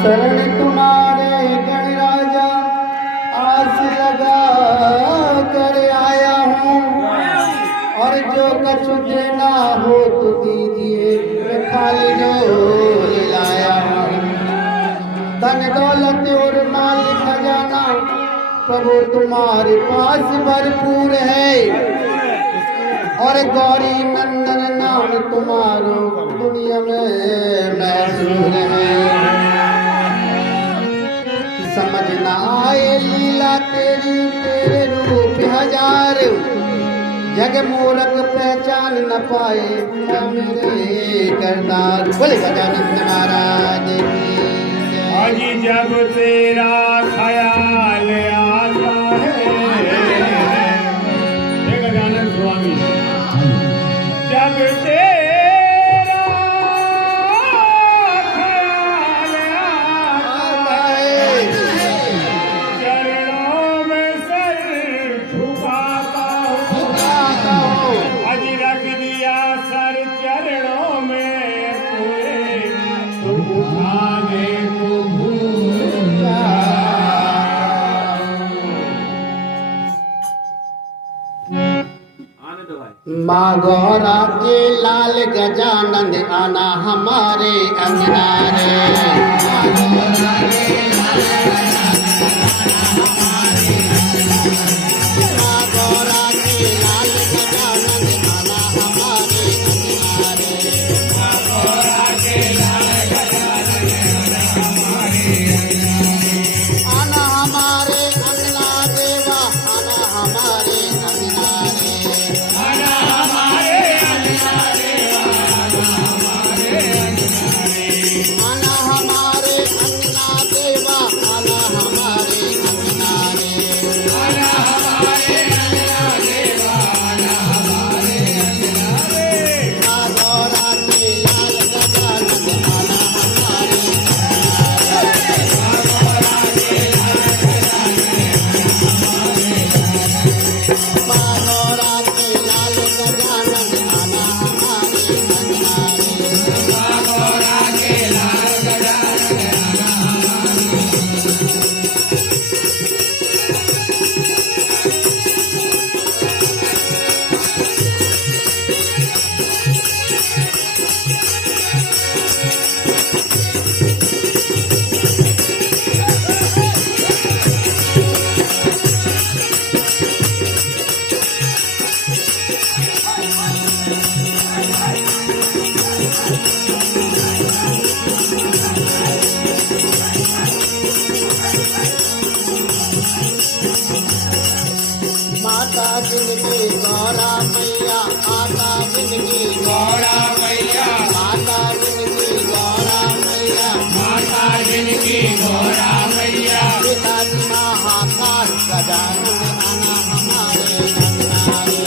शरण तुम्हारे गणराजा आस लगा कर आया हूँ और जो कछ देना हो तो दीजिए मैं खाली झोल लाया हूँ। धन दौलत और माल खजाना प्रभु तुम्हारे पास भरपूर है और गौरी नंदन नाम तुम्हारो दुनिया में मशहूर है। समझ न आए लीला तेरी तेरे रूप हजार जग मूरख पहचान न पाए मेरे करतार। बोले गजानन महाराज की अजी जब तेरा ख्याल आता है गजानन स्वामी जब तेरा ख्याल आता है चरणों में सर झुकाता हूँ अजी रख दिया सर चरणों में पूरे उठाने को भूल जा। माँ गौरा के लाल गजानंद आना हमारे अंगना रे। माँ गौरा के लाल गजानंद आना हमारे अंगना रे। माँ गौरा के लाल गजानंद आना हमारे अंगना देवा आना हमारे अंगना रे। आना हमारे अंगना देवा आना हमारे अंगना रे। आना हमारे अंगना देवा आना हमारे अंगना रे। माँ गौरा के लाल गजानंद आना हमारे अंगना रे। माँ गौरा के लाल गजानंद माँ गौरा के लाल गजानंद आना हमारे अंगना रे। माँ गौरा के लाल गजानंद आना हमारे माता जिनकी गौरा मैया माता जिनकी गौरा मैया माता जिनकी गौरा मैया माता जिनकी गौरा मैया पिता जी महाकाल गजानन आना हमारे अंगना रे।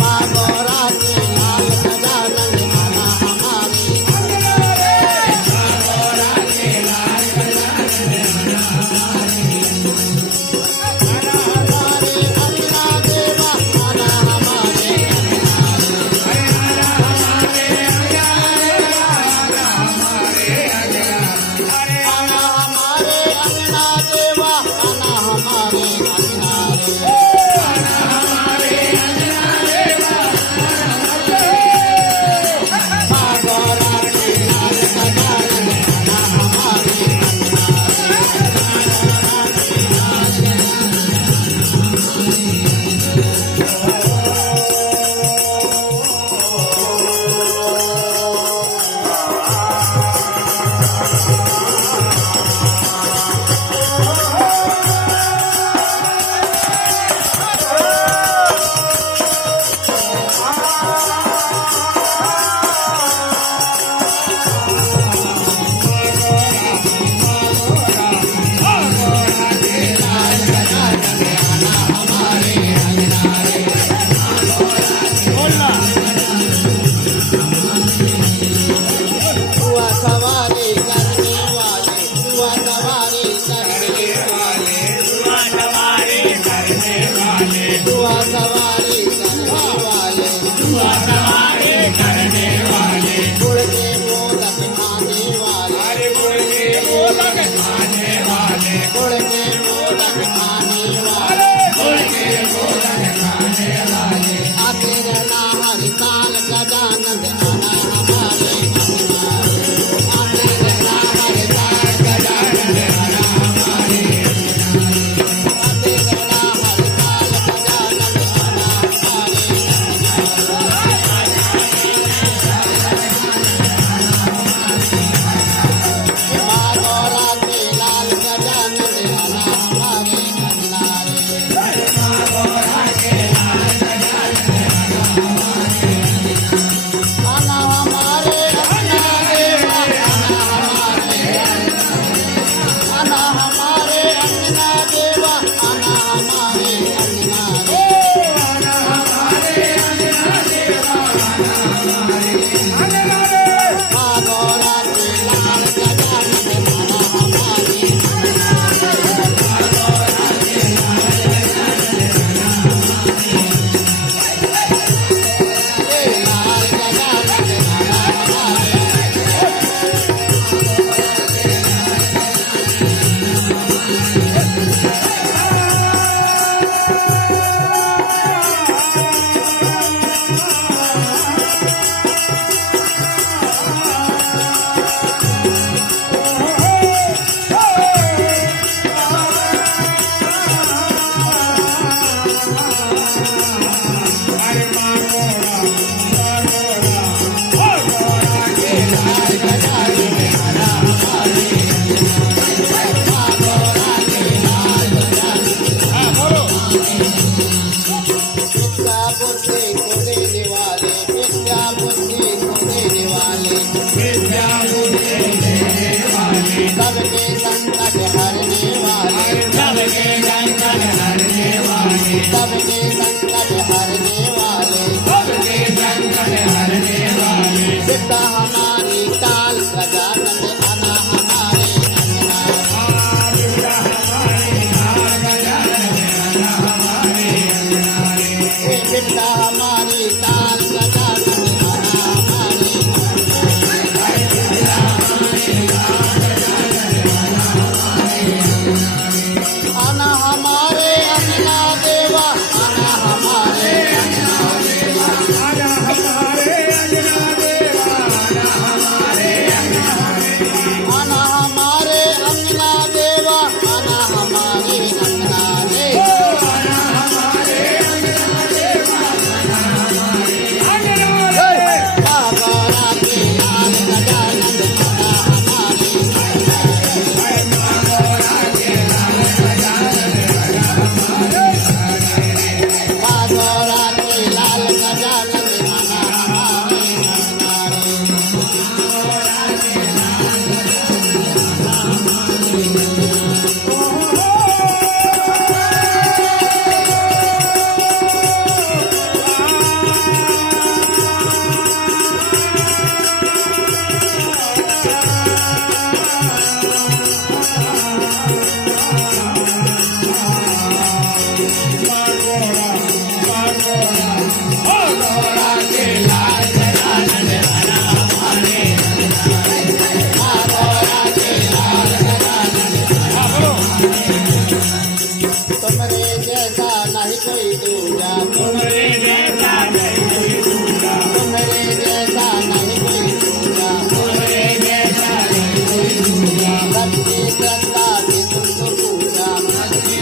माँ गौरा के लाल गजानन आना हमारे अंगना रे। माँ गौरा के लाल गजानन आना हमारे अंगना देवा आना हमारे अंगना रे। आना हमारे अंगना देवा आना हमारे अंगना रे। माँ गौरा के लाल गजानन आना हमारे अंगना रे। दुआ सवारी करने वाले मागोराचे लाल गजानन माना हमारी लाल गजानन माना हमारी अरे मागोरा मागोरा लाल गजानन माना हमारी मागोराचे लाल गजानन बोलो विद्या बुद्धि को देने वाले विद्या बुद्धि को देने वाले विद्या बुद्धि देने वाले सबके संकट हरने वाले सबके संकट हरने वाले सबके संकट हरने वाले सबके संकट हरने वाले विद्या हमारी ताल गजानन आना हमारे अंगना विद्या हमारी लाल गजानन माना हमारे अंगनारे विद्या हमारी ताल गजानन आना हमारे आना हमारे अंगना देवा आना हमारे आजा हमारे अंगना देवा आना हमारे अंगना देवा आना हमारे अंगना रे मागोरा के लाल गजानन आना हमारे मागोरा के लाल गजानन आना हमारे अंगना रे तुमरे जैसा नहीं कोई दूजा तुम्हारे जैसा नहीं कोई दूजा तुमरे जैसा नहीं कोई दूजा तुम्हारे जैसा नहीं कोई दूजा सच्ची श्रद्धा से तुमको पूजा सच्ची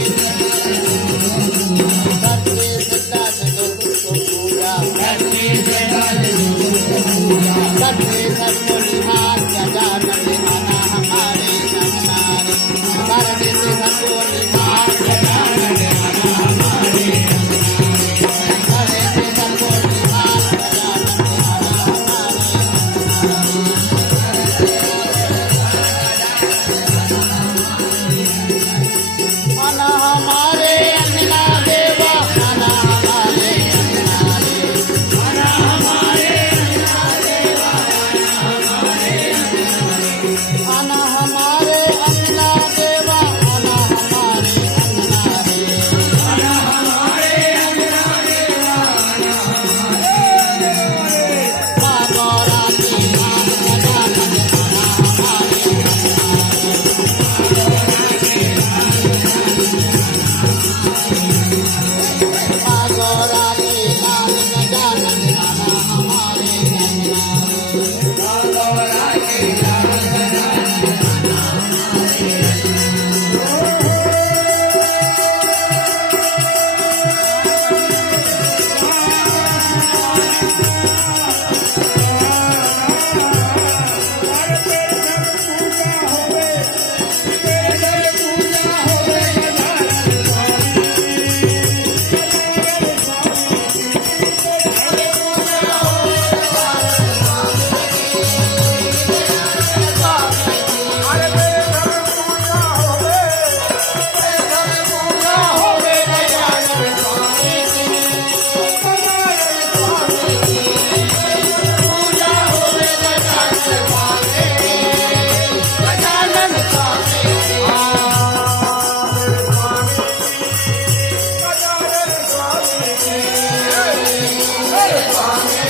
श्रद्धा से तुमको पूजा सच्ची सेवा से तुमको पूजा सच्चे सबको निहार गजानन आना हमारे अंगना रे करने से सबको निहार गजानन माना हमारे करने से सबको निहार गजानन आना हमारे आना हमारे अंगना देवा आना हमारे अंगना रे आना हमारे अंगना देवा आना हमारे अंगना रे मागोरा के लाल गजानन आना हमारे मागोरा के लाल गजानन आना हमारे अंगना रे स्वामी